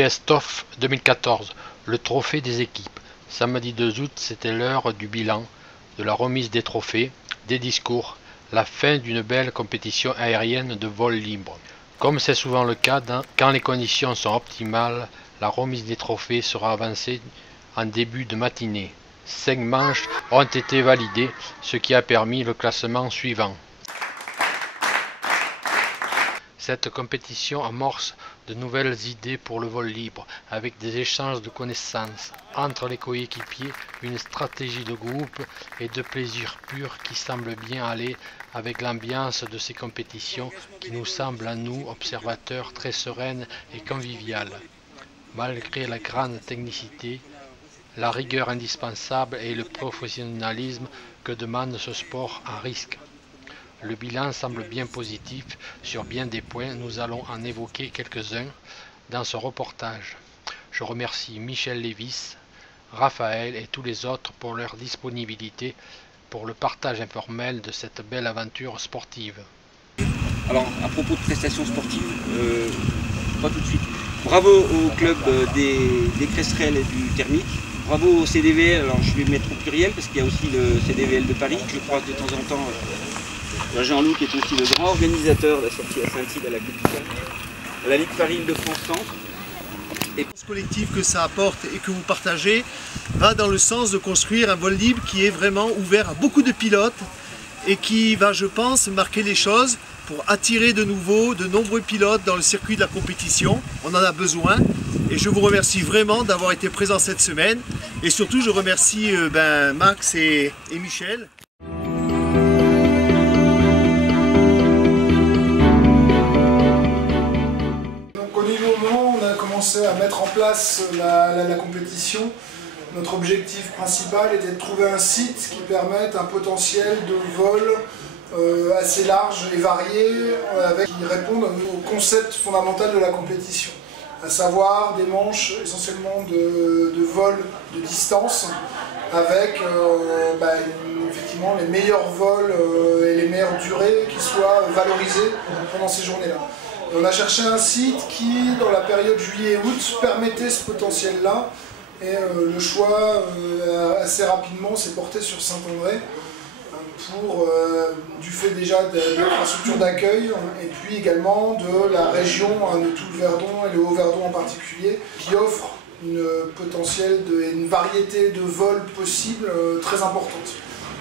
PS TOF 2014, le trophée des équipes. Samedi 2 août, c'était l'heure du bilan, de la remise des trophées, des discours, la fin d'une belle compétition aérienne de vol libre. Comme c'est souvent le cas quand les conditions sont optimales, la remise des trophées sera avancée en début de matinée. 5 manches ont été validées, ce qui a permis le classement suivant. Cette compétition amorce de nouvelles idées pour le vol libre, avec des échanges de connaissances entre les coéquipiers, une stratégie de groupe et de plaisir pur qui semble bien aller avec l'ambiance de ces compétitions qui nous semble à nous, observateurs, très sereine et conviviale. Malgré la grande technicité, la rigueur indispensable et le professionnalisme que demande ce sport à risque. Le bilan semble bien positif sur bien des points, nous allons en évoquer quelques-uns dans ce reportage. Je remercie Michel Lévis, Raphaël et tous les autres pour leur disponibilité pour le partage informel de cette belle aventure sportive. Alors à propos de prestations sportives, pas tout de suite. Bravo au club des Cresserelles et du Thermique. Bravo au CDVL, alors je vais mettre au pluriel parce qu'il y a aussi le CDVL de Paris, je croise de temps en temps. Jean-Loup qui est aussi le grand organisateur de la sortie à Saint-Yves à la capitale, à la Ligue Paris-Île-de-France Centre. Et ce collectif que ça apporte et que vous partagez va dans le sens de construire un vol libre qui est vraiment ouvert à beaucoup de pilotes et qui va, je pense, marquer les choses pour attirer de nombreux pilotes dans le circuit de la compétition. On en a besoin et je vous remercie vraiment d'avoir été présent cette semaine et surtout je remercie Max et Michel. À mettre en place la compétition. Notre objectif principal était de trouver un site qui permette un potentiel de vol assez large et varié, qui répondent au concept fondamental de la compétition, à savoir des manches essentiellement de vol de distance, avec effectivement les meilleurs vols et les meilleures durées qui soient valorisées pendant ces journées-là. On a cherché un site qui, dans la période juillet-août, permettait ce potentiel-là. Et le choix, assez rapidement, s'est porté sur Saint-André, du fait déjà de l'infrastructure d'accueil, et puis également de la région de tout le Verdon, et le Haut-Verdon en particulier, qui offre une variété de vols possibles très importante,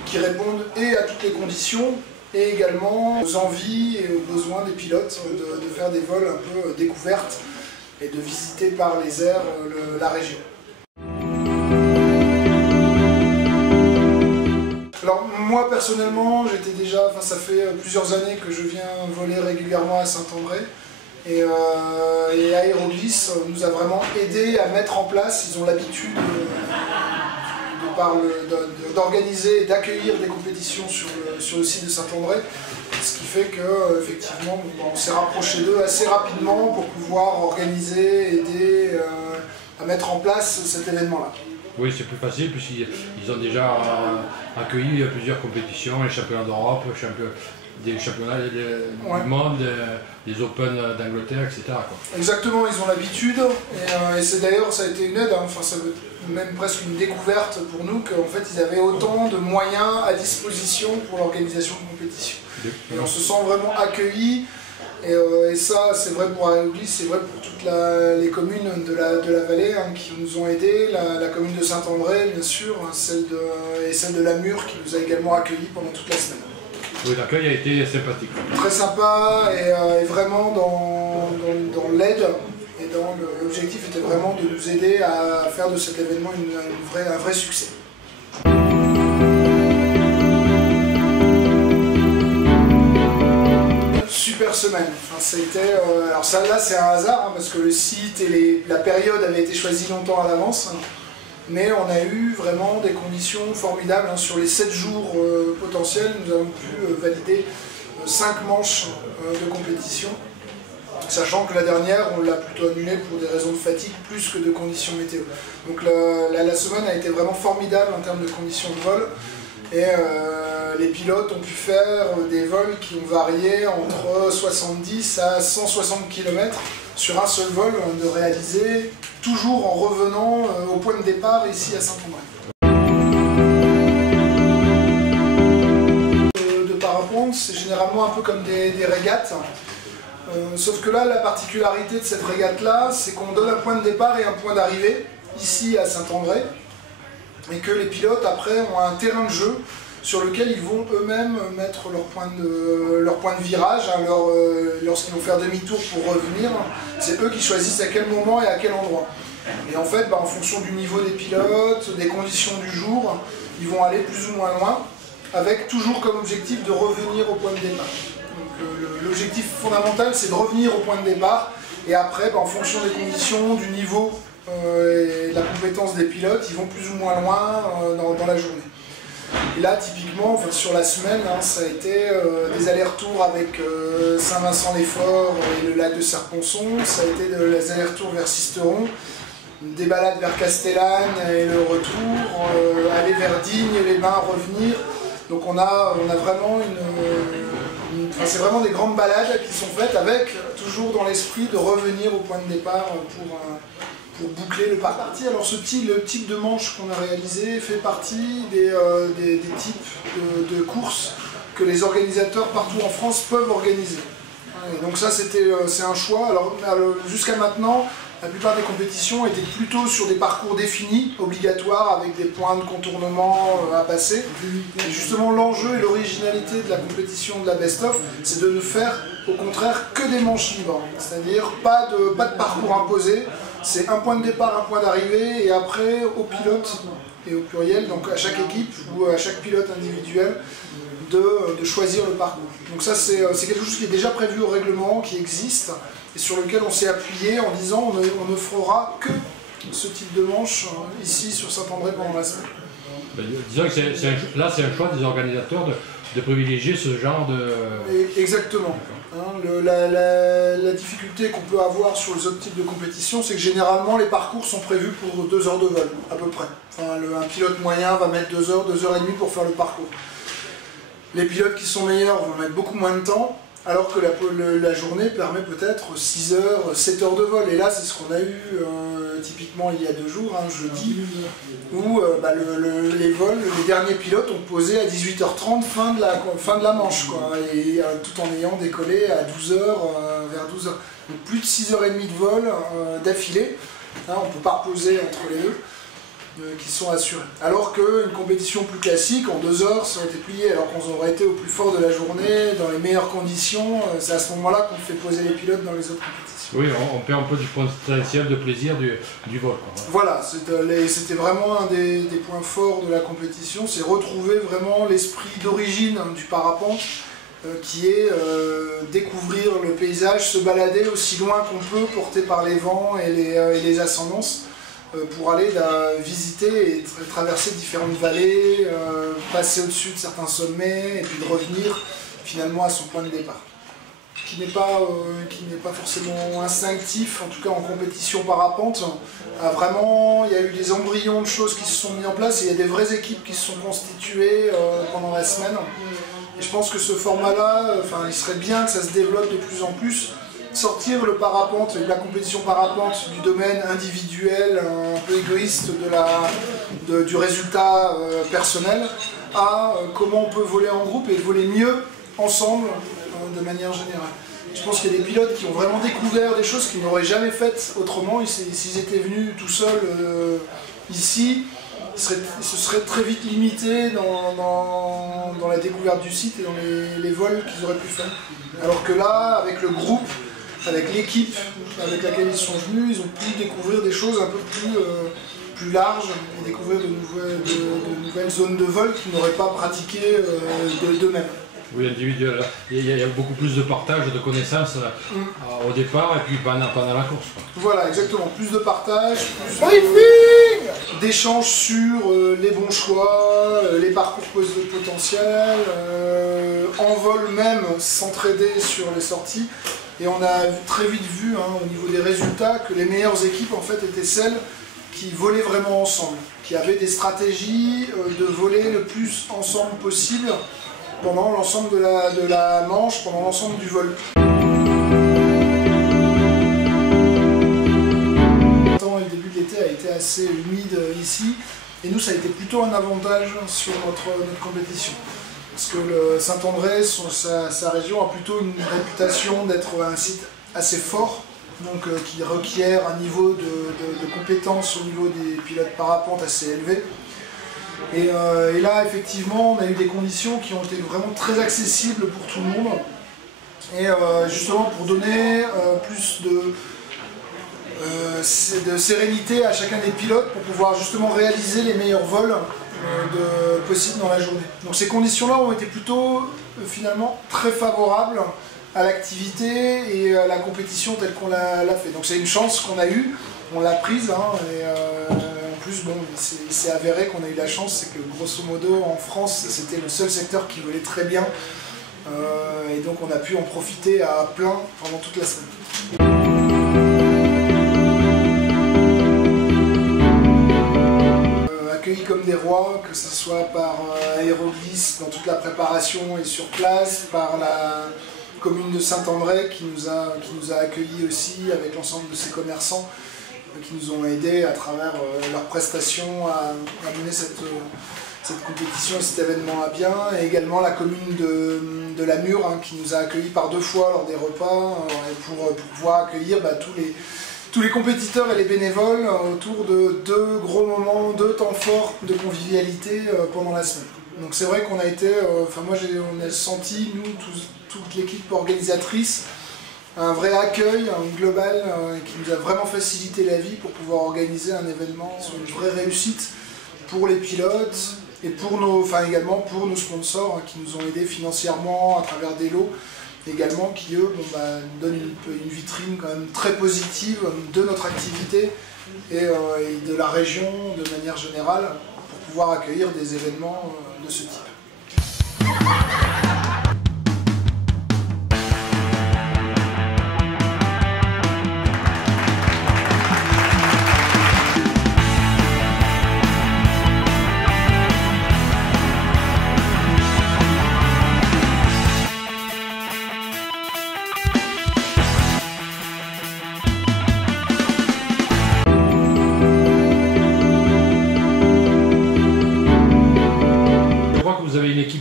qui répondent et à toutes les conditions, et également aux envies et aux besoins des pilotes de faire des vols un peu découvertes et de visiter par les airs la région. Alors moi personnellement, ça fait plusieurs années que je viens voler régulièrement à Saint-André et Aéroglisse nous a vraiment aidé à mettre en place, ils ont l'habitude d'organiser et d'accueillir des compétitions sur le site de Saint-André, ce qui fait qu'effectivement on s'est rapproché d'eux assez rapidement pour pouvoir organiser, aider à mettre en place cet événement-là. Oui, c'est plus facile puisqu'ils ont déjà accueilli plusieurs compétitions, les championnats d'Europe, des championnats du monde, des Open d'Angleterre, etc. Exactement, ils ont l'habitude et c'est d'ailleurs ça a été une aide, ça veut même presque une découverte pour nous qu'en fait ils avaient autant de moyens à disposition pour l'organisation de compétitions. Et on se sent vraiment accueillis et ça c'est vrai pour Aéroglisse, c'est vrai pour toutes les communes de la vallée qui nous ont aidés, la commune de Saint-André bien sûr, et celle de Lamure qui nous a également accueillis pendant toute la semaine. Oui, l'accueil a été sympathique. Très sympa et vraiment dans l'aide et l'objectif était vraiment de nous aider à faire de cet événement un vrai succès. Super semaine. Alors ça là c'est un hasard parce que le site et la période avaient été choisis longtemps à l'avance. Mais on a eu vraiment des conditions formidables. Sur les 7 jours potentiels, nous avons pu valider 5 manches de compétition, sachant que la dernière, on l'a plutôt annulée pour des raisons de fatigue plus que de conditions météo. Donc la semaine a été vraiment formidable en termes de conditions de vol. Et les pilotes ont pu faire des vols qui ont varié entre 70 à 160 km sur un seul vol, de réaliser, toujours en revenant au point de départ ici à Saint-André. De parapente, c'est généralement un peu comme des régates. Sauf que là, la particularité de cette régate-là, c'est qu'on donne un point de départ et un point d'arrivée, ici à Saint-André, et que les pilotes, après, ont un terrain de jeu sur lequel ils vont eux-mêmes mettre leur point de virage, hein, lorsqu'ils vont faire demi-tour pour revenir, c'est eux qui choisissent à quel moment et à quel endroit. Et en fait, en fonction du niveau des pilotes, des conditions du jour, ils vont aller plus ou moins loin, avec toujours comme objectif de revenir au point de départ. L'objectif fondamental, c'est de revenir au point de départ, et après, en fonction des conditions, du niveau et de la compétence des pilotes, ils vont plus ou moins loin dans la journée. Et là, typiquement, sur la semaine, ça a été des allers-retours avec Saint-Vincent-les-Forts et le lac de Serponçon, ça a été des allers-retours vers Sisteron, des balades vers Castellane et le retour, aller vers Digne, les Bains, revenir. Donc on a vraiment c'est vraiment des grandes balades qui sont faites avec toujours dans l'esprit de revenir au point de départ pour boucler le parti. Alors le type de manche qu'on a réalisé fait partie des types de courses que les organisateurs partout en France peuvent organiser. Et donc ça c'est un choix. Alors jusqu'à maintenant, la plupart des compétitions étaient plutôt sur des parcours définis, obligatoires, avec des points de contournement à passer. Et justement, l'enjeu et l'originalité de la compétition de la Best-of, c'est de ne faire, au contraire, que des manches libres. C'est-à-dire pas de parcours imposé, c'est un point de départ, un point d'arrivée, et après, au pilote, et au pluriel, donc à chaque équipe ou à chaque pilote individuel, de choisir le parcours. Donc ça, c'est quelque chose qui est déjà prévu au règlement, qui existe, et sur lequel on s'est appuyé en disant on ne fera que ce type de manche ici sur Saint-André pendant la semaine. Disons que là c'est un choix des organisateurs de privilégier ce genre de... Exactement. La difficulté qu'on peut avoir sur les autres types de compétitions, c'est que généralement les parcours sont prévus pour 2 heures de vol, à peu près. Un pilote moyen va mettre 2 heures, 2 heures et demie pour faire le parcours. Les pilotes qui sont meilleurs vont mettre beaucoup moins de temps, alors que la journée permet peut-être 6 heures, 7 heures de vol. Et là, c'est ce qu'on a eu typiquement il y a 2 jours, jeudi, où les derniers pilotes ont posé à 18h30, fin de la manche, quoi, et tout en ayant décollé à 12h, vers 12h. Donc plus de 6h30 de vol d'affilée, on ne peut pas reposer entre les deux, qui sont assurés. Alors qu'une compétition plus classique, en 2 heures, ça aurait été plié, alors qu'on aurait été au plus fort de la journée, dans les meilleures conditions. C'est à ce moment-là qu'on fait poser les pilotes dans les autres compétitions. Oui, on perd un peu du potentiel de plaisir du vol. Voilà, c'était vraiment un des points forts de la compétition, c'est retrouver vraiment l'esprit d'origine du parapente, qui est découvrir le paysage, se balader aussi loin qu'on peut, porté par les vents et les ascendances, pour aller visiter et traverser différentes vallées, passer au-dessus de certains sommets et puis de revenir finalement à son point de départ. Qui n'est pas forcément instinctif, en tout cas en compétition parapente. Il y a eu des embryons de choses qui se sont mis en place et il y a des vraies équipes qui se sont constituées pendant la semaine. Et je pense que ce format-là, il serait bien que ça se développe de plus en plus. Sortir le parapente, la compétition parapente du domaine individuel, un peu égoïste du résultat personnel, à comment on peut voler en groupe et voler mieux ensemble de manière générale. Je pense qu'il y a des pilotes qui ont vraiment découvert des choses qu'ils n'auraient jamais faites autrement. S'ils étaient venus tout seuls ici, ils se seraient très vite limités dans la découverte du site et dans les vols qu'ils auraient pu faire. Alors que là, avec le groupe, avec l'équipe avec laquelle ils sont venus, ils ont pu découvrir des choses un peu plus larges et découvrir de nouvelles zones de vol qu'ils n'auraient pas pratiquées d'eux-mêmes. Oui, individuel. Il y a beaucoup plus de partage, de connaissances au départ et puis pendant la course. Voilà, exactement. Plus de partage, d'échanges sur les bons choix, les parcours potentiels, en vol même, s'entraider sur les sorties. Et on a très vite vu, au niveau des résultats, que les meilleures équipes en fait étaient celles qui volaient vraiment ensemble, qui avaient des stratégies de voler le plus ensemble possible pendant l'ensemble de la manche, pendant l'ensemble du vol. assez humide ici. Et nous, ça a été plutôt un avantage sur notre compétition. Parce que le Saint-André, sa région, a plutôt une réputation d'être un site assez fort, donc qui requiert un niveau de compétence au niveau des pilotes parapente assez élevé. Et là, effectivement, on a eu des conditions qui ont été vraiment très accessibles pour tout le monde. Et justement, pour donner plus de sérénité à chacun des pilotes pour pouvoir justement réaliser les meilleurs vols possibles dans la journée. Donc ces conditions-là ont été plutôt finalement très favorables à l'activité et à la compétition telle qu'on l'a fait. Donc c'est une chance qu'on a eue, on l'a prise, hein, et en plus bon, il s'est avéré qu'on a eu la chance, c'est que grosso modo en France c'était le seul secteur qui volait très bien, et donc on a pu en profiter à plein pendant toute la semaine. Accueillis comme des rois, que ce soit par Aéroglisse dans toute la préparation et sur place, par la commune de Saint-André qui nous a accueillis aussi avec l'ensemble de ses commerçants qui nous ont aidés à travers leurs prestations à mener cette compétition et cet événement à bien, et également la commune de la Mure hein, qui nous a accueillis par 2 fois lors des repas pour pouvoir accueillir tous les compétiteurs et les bénévoles autour de 2 gros moments, 2 temps forts de convivialité pendant la semaine. Donc c'est vrai qu'on a été, on a senti, nous, toute l'équipe organisatrice, un vrai accueil, un global qui nous a vraiment facilité la vie pour pouvoir organiser un événement sur une vraie réussite pour les pilotes et également pour nos sponsors hein, qui nous ont aidés financièrement à travers des lots, également qui eux nous donnent une vitrine quand même très positive de notre activité et de la région de manière générale pour pouvoir accueillir des événements de ce type.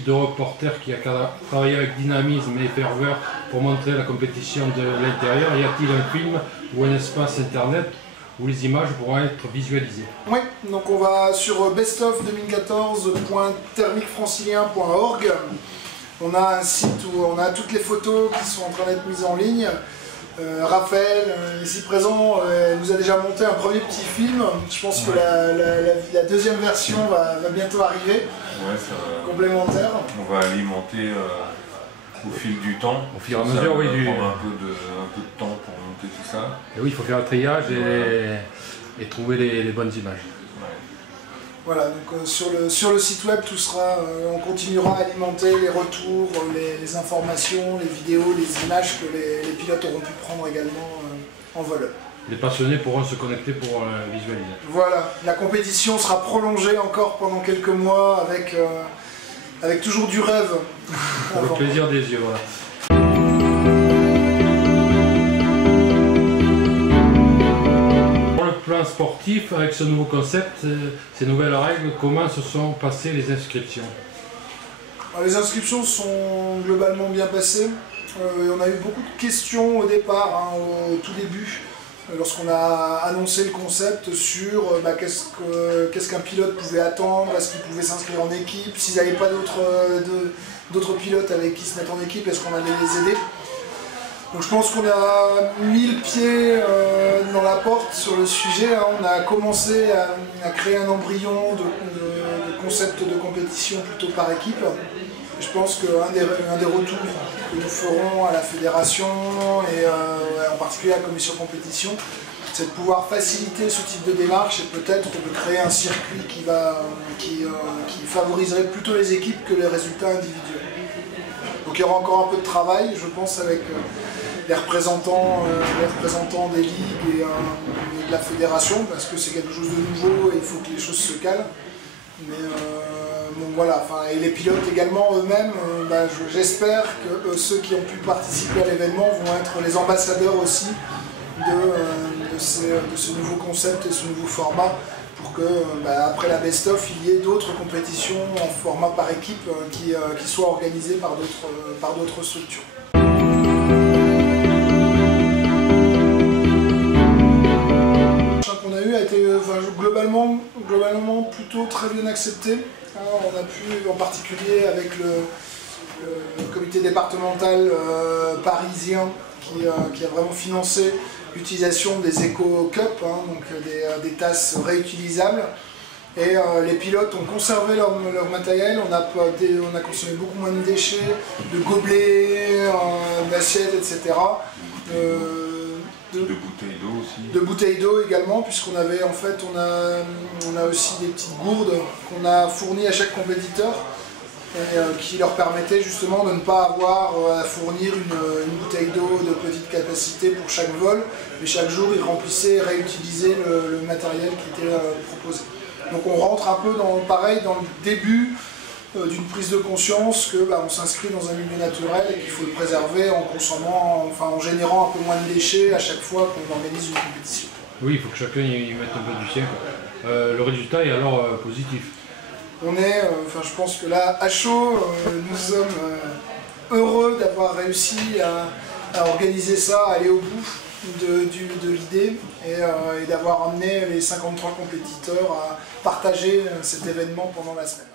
De reporters qui a travaillé avec dynamisme et ferveur pour montrer la compétition de l'intérieur. Y a-t-il un film ou un espace internet où les images pourront être visualisées? Oui, donc on va sur bestof2014.thermiquefrancilien.org. On a un site où on a toutes les photos qui sont en train d'être mises en ligne. Raphaël, ici présent, nous a déjà monté un premier petit film. Je pense que la deuxième version va bientôt arriver. Ouais, complémentaire. On va alimenter au fil du temps. Au fur et à mesure, oui. Prendre un peu de temps pour monter tout ça. Et oui, il faut faire un triage et trouver les bonnes images. Ouais. Voilà, donc sur le site web, tout sera, on continuera à alimenter les retours, les informations, les vidéos, les images que les pilotes auront pu prendre également en vol. Les passionnés pourront se connecter pour visualiser. Voilà, la compétition sera prolongée encore pendant quelques mois avec toujours du rêve. Pour le plaisir des yeux, voilà. Pour le plan sportif, avec ce nouveau concept, ces nouvelles règles, comment se sont passées les inscriptions? Alors, les inscriptions sont globalement bien passées. On a eu beaucoup de questions au départ, hein, au tout début. Lorsqu'on a annoncé le concept sur qu'est-ce qu'un pilote pouvait attendre, est-ce qu'il pouvait s'inscrire en équipe, s'ils n'avaient pas d'autres pilotes avec qui se mettre en équipe, est-ce qu'on allait les aider. Donc je pense qu'on a mis le pied dans la porte sur le sujet, hein. On a commencé à créer un embryon de concept de compétition plutôt par équipe. Je pense qu'un des retours que nous ferons à la fédération et en particulier à la commission compétition, c'est de pouvoir faciliter ce type de démarche et peut-être de créer un circuit qui favoriserait plutôt les équipes que les résultats individuels. Donc il y aura encore un peu de travail, je pense, avec les représentants des ligues et de la fédération, parce que c'est quelque chose de nouveau et il faut que les choses se calment. Mais bon, voilà, et les pilotes également eux-mêmes, j'espère que ceux qui ont pu participer à l'événement vont être les ambassadeurs aussi de ce nouveau concept et ce nouveau format pour que, après la best-of, il y ait d'autres compétitions en format par équipe qui soient organisées par d'autres structures. Qu'on a eu a été globalement plutôt très bien accepté. On a pu, en particulier avec le comité départemental parisien qui a vraiment financé l'utilisation des éco-cups, donc des tasses réutilisables. Et les pilotes ont conservé leur matériel, on a consommé beaucoup moins de déchets, de gobelets, d'assiettes, etc. De bouteilles d'eau aussi. De bouteilles d'eau également, puisqu'on avait en fait on a aussi des petites gourdes qu'on a fournies à chaque compétiteur et qui leur permettaient justement de ne pas avoir à fournir une bouteille d'eau de petite capacité pour chaque vol, mais chaque jour ils remplissaient et réutilisaient le matériel qui était proposé. Donc on rentre un peu dans le début d'une prise de conscience que on s'inscrit dans un milieu naturel et qu'il faut le préserver en consommant, en générant un peu moins de déchets à chaque fois qu'on organise une compétition. Oui, il faut que chacun y mette un peu du sien. Le résultat est alors positif. On est, je pense que là, à chaud, nous sommes heureux d'avoir réussi à organiser ça, à aller au bout de l'idée et d'avoir amené les 53 compétiteurs à partager cet événement pendant la semaine.